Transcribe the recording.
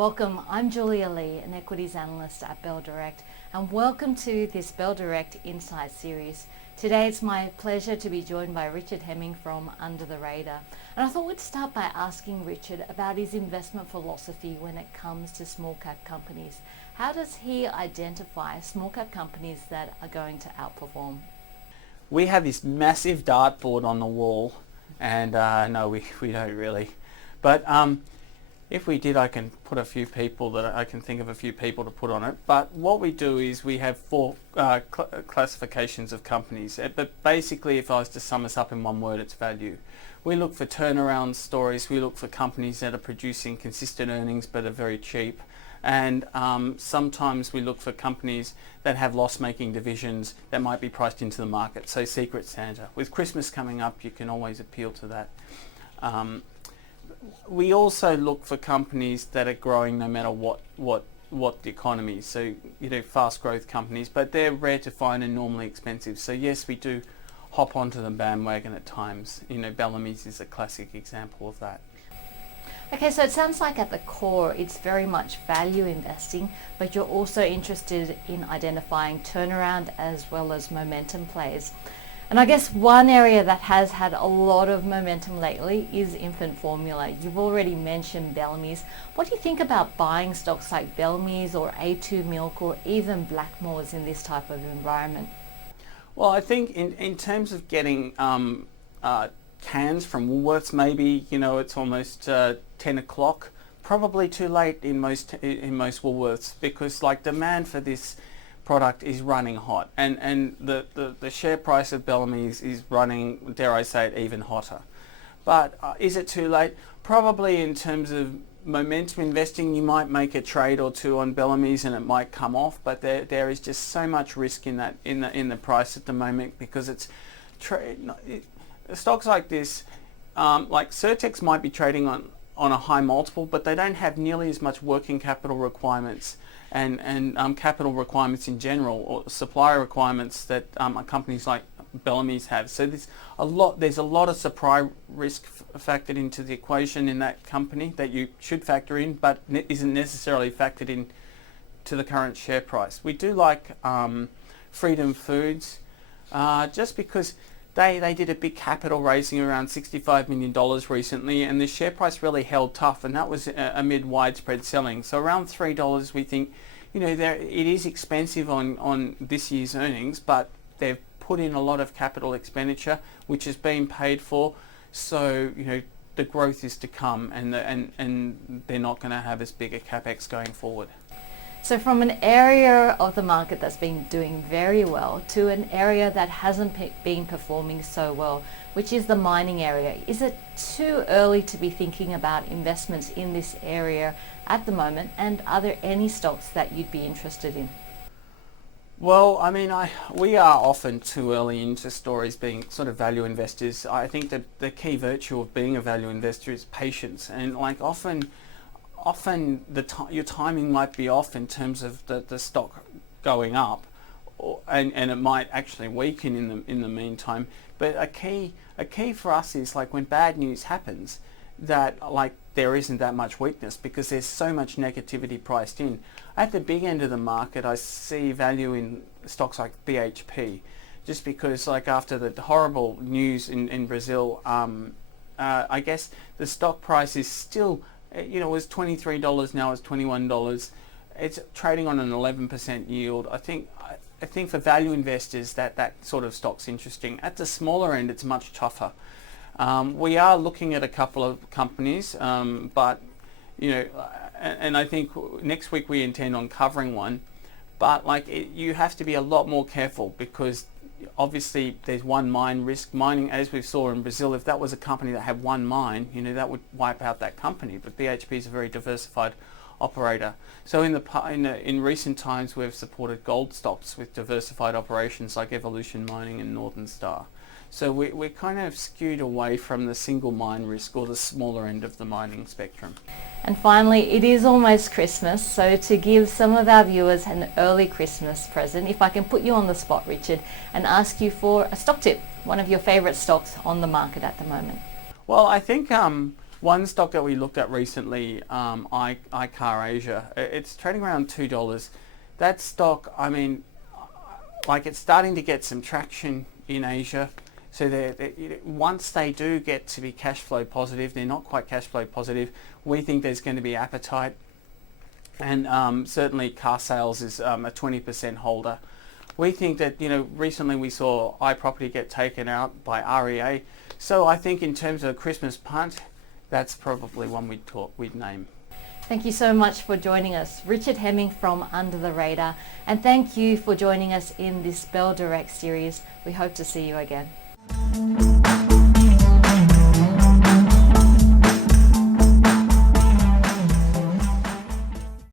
Welcome, I'm Julia Lee, an Equities Analyst at Bell Direct, and welcome to this Bell Direct Insight series. Today it's my pleasure to be joined by Richard Hemming from Under the Radar. And I thought we'd start by asking Richard about his investment philosophy when it comes to small cap companies. How does he identify small cap companies that are going to outperform? We have this massive dartboard on the wall, and no, we don't really. But if we did, I can put a few people that I can think of a few people to put on it. But what we do is we have four classifications of companies. But basically, if I was to sum us up in one word, it's value. We look for turnaround stories. We look for companies that are producing consistent earnings but are very cheap. And sometimes we look for companies that have loss-making divisions that might be priced into the market. So Secret Santa. With Christmas coming up, you can always appeal to that. We also look for companies that are growing no matter what the economy is. So, fast growth companies, but they're rare to find and normally expensive. So yes, we do hop onto the bandwagon at times. Bellamy's is a classic example of that. Okay, so it sounds like at the core it's very much value investing, but you're also interested in identifying turnaround as well as momentum plays. And I guess one area that has had a lot of momentum lately is infant formula. You've already mentioned Bellamy's. What do you think about buying stocks like Bellamy's or A2 Milk or even Blackmores in this type of environment? Well, I think in terms of getting cans from Woolworths, maybe it's almost 10 o'clock. Probably too late in most Woolworths, because demand for this product is running hot, and the share price of Bellamy's is running, dare I say it, even hotter. But is it too late? Probably. In terms of momentum investing, you might make a trade or two on Bellamy's and it might come off, but there is just so much risk in the price at the moment, because it's stocks like this, like Certex might be trading on a high multiple, but they don't have nearly as much working capital requirements and capital requirements in general, or supplier requirements that companies like Bellamy's have. So there's a lot of supply risk factored into the equation in that company that you should factor in, but isn't necessarily factored in to the current share price. We do like Freedom Foods, just because they did a big capital raising around $65 million recently, and the share price really held tough, and that was amid widespread selling. So around $3, we think, it is expensive on this year's earnings, but they've put in a lot of capital expenditure, which has been paid for. So the growth is to come, and they're not going to have as big a capex going forward. So from an area of the market that's been doing very well to an area that hasn't been performing so well, which is the mining area, is it too early to be thinking about investments in this area at the moment? And are there any stocks that you'd be interested in? Well, I mean, we are often too early into stories being sort of value investors. I think that the key virtue of being a value investor is patience, and often your timing might be off in terms of the stock going up, and it might actually weaken in the meantime. But a key for us is when bad news happens, that there isn't that much weakness, because there's so much negativity priced in. At the big end of the market, I see value in stocks like BHP, just because after the horrible news in Brazil, I guess the stock price is still, it was $23, now it's $21. It's trading on an 11% yield. I think for value investors that sort of stock's interesting. At the smaller end, it's much tougher. We are looking at a couple of companies, but and I think next week we intend on covering one. But you have to be a lot more careful, because obviously there's one mine risk. Mining, as we saw in Brazil, if that was a company that had one mine, that would wipe out that company. But BHP is a very diversified operator. So in recent times, we've supported gold stocks with diversified operations like Evolution Mining and Northern Star. So we're kind of skewed away from the single mine risk, or the smaller end of the mining spectrum. And finally, it is almost Christmas, so to give some of our viewers an early Christmas present, if I can put you on the spot, Richard, and ask you for a stock tip, one of your favourite stocks on the market at the moment. Well, I think One stock that we looked at recently, iCar Asia, it's trading around $2. That stock, I mean, like it's starting to get some traction in Asia. So once they do get to be cash flow positive, they're not quite cash flow positive. We think there's going to be appetite, and certainly car sales is a 20% holder. We think that, recently we saw iProperty get taken out by REA. So I think in terms of Christmas punt, that's probably one we'd name. Thank you so much for joining us, Richard Hemming from Under the Radar, and thank you for joining us in this Bell Direct series. We hope to see you again.